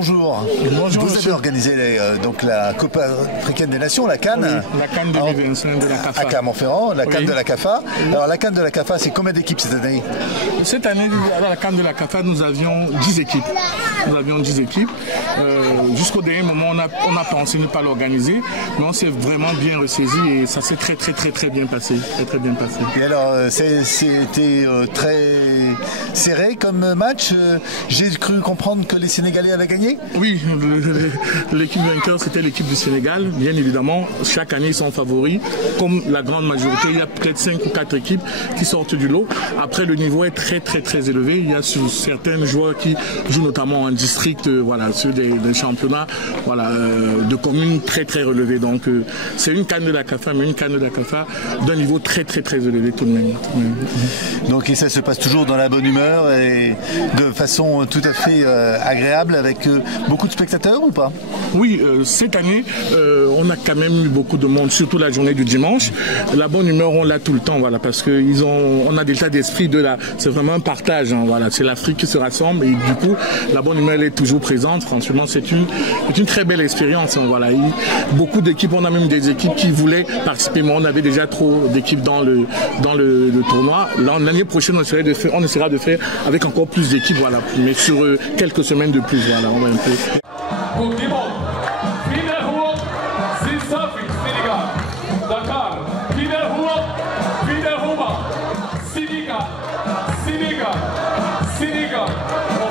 bonjour. Bonjour. Vous avez organisé donc la Coupe africaine des Nations, la CAN. Oui, la CAN 2025 de la CAFA. À Clermont-Ferrand, la CAN Oui. de la CAFA. Oui. Alors la CAN de la CAFA, c'est combien d'équipes cette année? Cette année, à la CAN de la CAFA, nous avions 10 équipes. Nous avions 10 équipes. Jusqu'au dernier moment, on a pensé ne pas l'organiser, mais on s'est vraiment bien ressaisi et ça s'est très bien passé. Très bien passé. Et alors, c'était très serré comme match. J'ai cru comprendre que les Sénégalais avaient gagné. Oui, l'équipe vainqueur, c'était l'équipe du Sénégal. Bien évidemment, chaque année, ils sont favoris. Comme la grande majorité, il y a peut-être 5 ou 4 équipes qui sortent du lot. Après, le niveau est très élevé. Il y a certains joueurs qui jouent notamment en district, voilà, sur des championnats, voilà, de communes très relevés. Donc, c'est une CAN de la CAFA, mais une CAN de la CAFA d'un niveau très élevé tout de même. Donc, et ça se passe toujours dans la bonne humeur et de façon tout à fait agréable avec beaucoup de spectateurs ou pas? Oui, cette année, on a quand même eu beaucoup de monde, surtout la journée du dimanche. La bonne humeur, on l'a tout le temps, voilà, parce que on a des états d'esprit c'est vraiment un partage, hein, voilà. C'est l'Afrique qui se rassemble et du coup, la bonne humeur, elle est toujours présente. Franchement, c'est une très belle expérience, hein, voilà. Beaucoup d'équipes, on a même des équipes qui voulaient participer, mais on avait déjà trop d'équipes dans le tournoi. L'année prochaine, on essaiera de faire avec encore plus d'équipes, voilà, mais sur quelques semaines de plus, voilà, on va un peu. On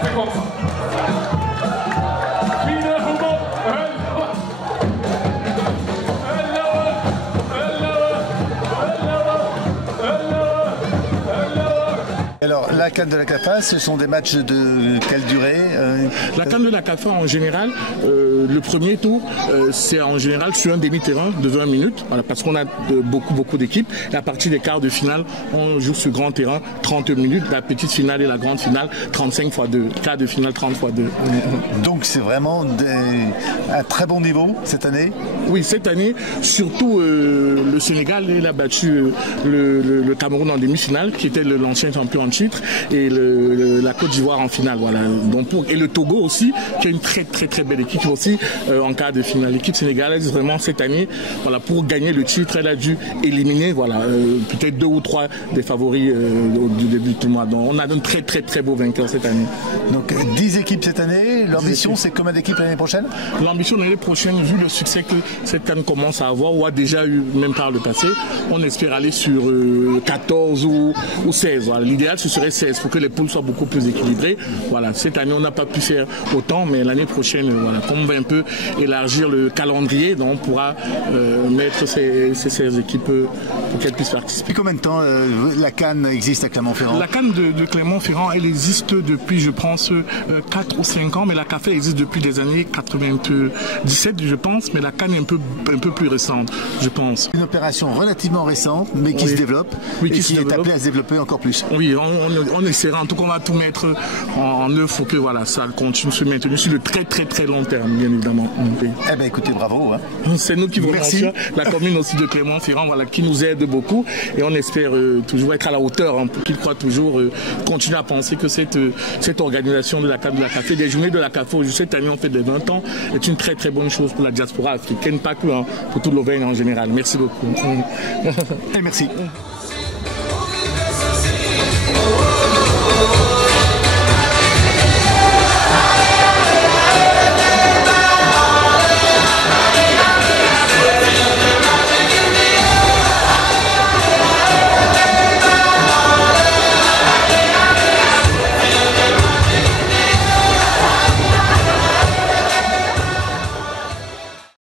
fait comme ça. Alors, la CAN de la CAFA, ce sont des matchs de quelle durée? La CAN de la CAFA, en général, le premier tour, c'est en général sur un demi-terrain de 20 minutes, voilà, parce qu'on a beaucoup d'équipes. Et à partir des quarts de finale, on joue sur grand terrain 30 minutes. La petite finale et la grande finale, 35 x 2. Quart de finale, 30 x 2. Donc, c'est vraiment un très bon niveau cette année? Oui, cette année, surtout le Sénégal, il a battu le Cameroun en demi-finale, qui était l'ancien champion en titre, et la Côte d'Ivoire en finale. Voilà. Donc et le Togo aussi, qui est une très belle équipe aussi en quart de finale. L'équipe sénégalaise, vraiment, cette année, voilà, pour gagner le titre, elle a dû éliminer voilà, peut-être 2 ou 3 des favoris du début du tournoi. Donc on a un très beau vainqueur cette année. Donc 10 équipes cette année. L'ambition, c'est combien d'équipes l'année prochaine? L'ambition l'année prochaine, vu le succès que cette CAN commence à avoir, ou a déjà eu même par le passé, on espère aller sur 14 ou 16. Voilà. L'idéal, ce serait 16 pour que les poules soient beaucoup plus équilibrées. Voilà. Cette année, on n'a pas pu faire autant, mais l'année prochaine, voilà, comme on va un peu élargir le calendrier, donc on pourra mettre ces équipes pour qu'elles puissent participer. Depuis combien de temps la CAN existe à Clermont-Ferrand? La CAN de Clermont-Ferrand, elle existe depuis, je pense, 4 ou 5 ans, mais la CAFA existe depuis des années 97, je pense, mais la CAN est un peu plus récente, je pense. Une opération relativement récente, mais qui se développe, et qui est appelée à se développer encore plus. Oui, on essaiera, en tout cas, on va tout mettre en œuvre pour que voilà, ça continue de se maintenir sur le très long terme, bien évidemment. Eh bien, écoutez, bravo. Hein. C'est nous qui vous remercions, la commune aussi de Clermont-Ferrand, voilà, qui nous aide beaucoup, et on espère toujours être à la hauteur, hein, pour qu'ils croient toujours, continuer à penser que cette organisation de la CAN de la CAFA, des journées de la CAFA, cette année on fait des 20 ans, est une très bonne chose pour la diaspora africaine, pas que, hein, pour toute l'Auvergne en général. Merci beaucoup. Et merci.